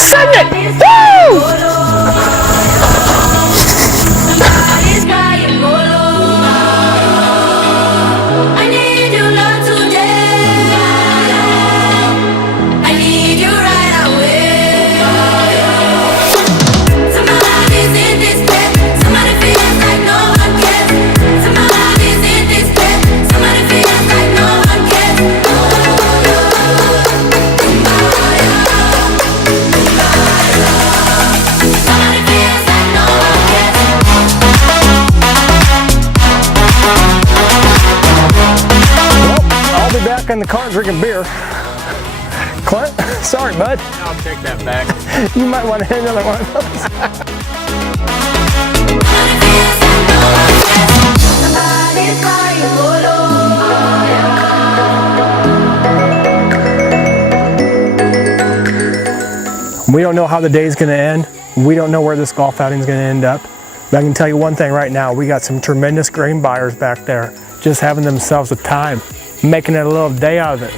Sing it! Woo! In the car drinking beer. Clint, sorry bud. I'll take that back. You might want to hit another one of those. We don't know how the day's going to end. We don't know where this golf outing is going to end up. But I can tell you one thing right now. We got some tremendous grain buyers back there just having themselves a time, making it a little day out of it.